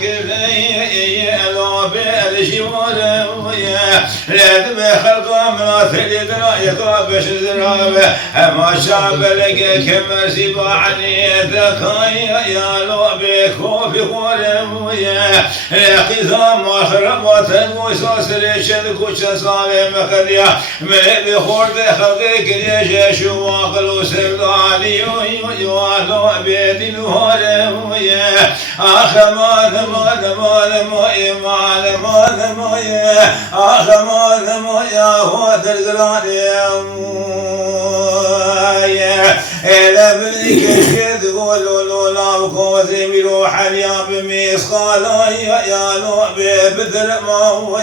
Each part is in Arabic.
كفي لو بالجوال لازم خلقه من ثلث رايك باش زرابه ما شاب لك كما سباعني ذكايا يا لو بكو في قولويا قزام مخربة وسوس رشد كوش صالح مخديا من بخورد خلقك ليش شواق وسرداني ويوالو بيت الهولويا مال يا هو تلقاني إلا بنيك الشد قولوا لولا وكوزي بروح الياب ميسخالا يا لوبي بدل ما هو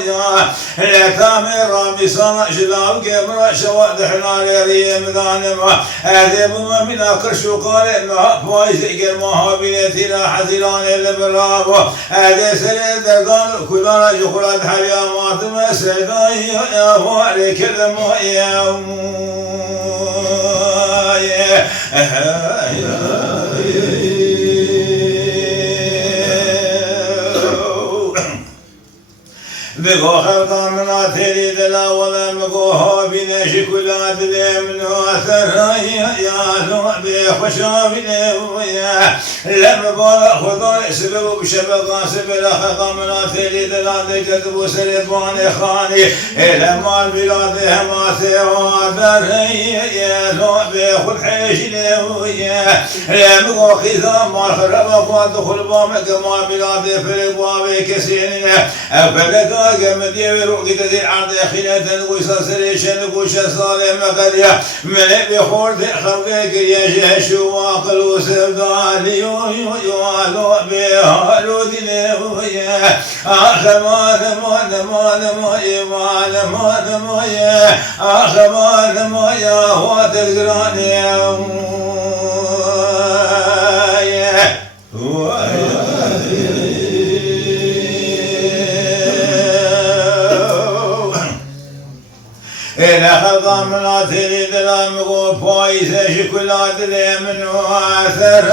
لا تامر بصنع شلام كبر شواد حلال ريم ظالما هذا بما من أكرش وقال ما فايز ما بنتي لا حزلان البرابو هذا سرد دردان كلنا يخرج حيا ما تمسد يا فارك الماء بقو خلقا من آثري دلا ولا مقوها بناشي كل عدل من آثر يا لعبي خشا بنويا لما بالا خضار سبب بشبقا سبب خلقا من آثري دلا كتبو سربان خاني لما البلاد هماثي وعبر يا لعبي خل حيش نويا لما قو خيثا ما خرب فادخل بامك ما بلاد فلق بابي كسيننا أفلقا قمت يروق تدي عرض خيلة ويسا سريشن وشا صالح مقديا من بخورد خلقك يجه شواق وسبدالي يوالو بهالو دنيويا آخمان مويا آخمان مويا هو تلقراني إلى خلقا من آثري دلام فايزة شكلات لي من آثر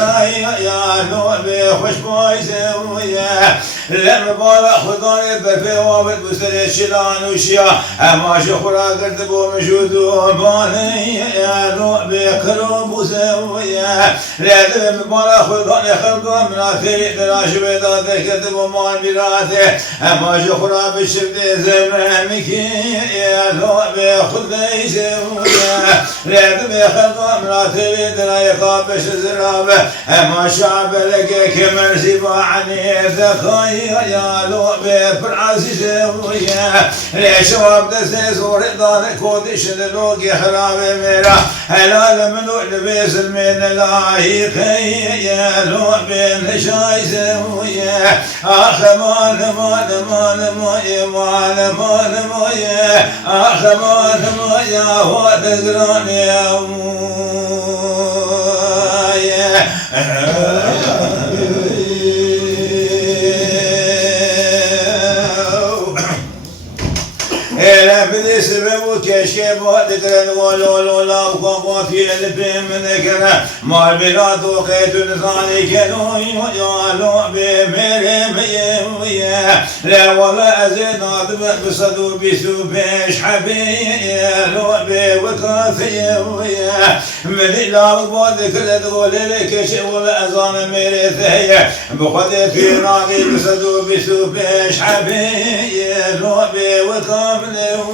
يا نوبي خوش فايزة ويا لما بالا خضاني برفي وابد بسر الشلان وشيا أما شخرا قرتبو مشود وباني يا نوبي قلوب وسويا لما بالا خضاني خلقا من آثري دلاش بيضات كتبو مان براته أما شخرا بشبت زمامك يا نوبي خذ ليس ويا لازم خلقا من آثري دلا يقابش زرابه أما شعب لك كمن سباعني ذخاي يا لوبي فرعزي ويا ليش وابد سيزور دان كودش لوقي حرامي ميرا هلال منو لبيس من لايق يا لوبي نشايز ويا مان مويا يا هو تزراني إلى بدي سبب كشيب وذكر ولو لا وقف في البين من ذكر ما البلاد وقيت نصاني كانوا يالو بمرم يا لا والله أزيد ناطب بصدو بسوبش حبيلو بوكافي ويا من الأرض وذكر تقول لك شيء ولا أزان مرثية بخد في ناقي بصدو بسوبش حبيلو بوكافي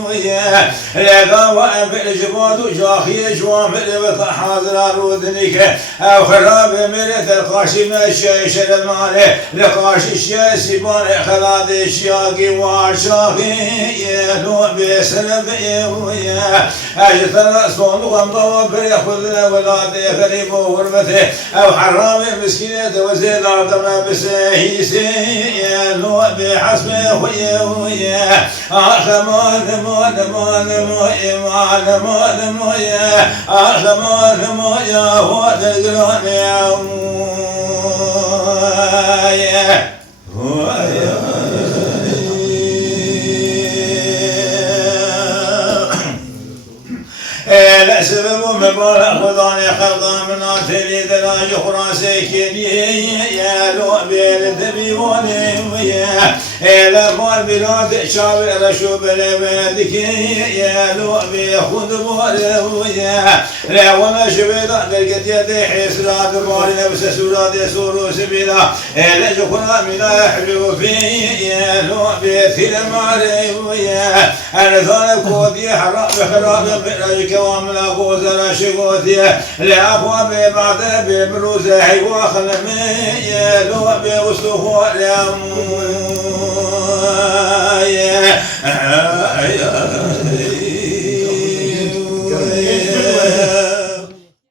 ويا لقى وأب الجباد وجاخي جوامل وحاضر رودنك أو خراب مرث القاشم الشيش المالي لقاش الشيسي بان خلاد الشياقي وعشاقي يلو بسلب ويا أجثر صون غمضة بريخذ ولادي غريب وغربته أو حرام مسكينة وزيد عظم بسهيسي يلو بحسبه ويا آخمان مويا آخمان مويا هو تلقران يا لا سبب مبارك خضاني خلقا من آثري دلاج خراسي كني يا لو بيل دبيوني ويا إلى مال بلاد شاب رشوب لبيدك يا لو بيخد بار ويا لا وما شبيدا لقيت يدي حسرات البار نفس سورات سورو سبيدا إلى جخنا من يحلو في يا لو بيثير ماري ويا أنا ظالم كودي حرام بخراب بنجك واملا غوزنا شقوتي لا أبواب بعد بمروز حيوا خلمي يا لو بوسطه لامو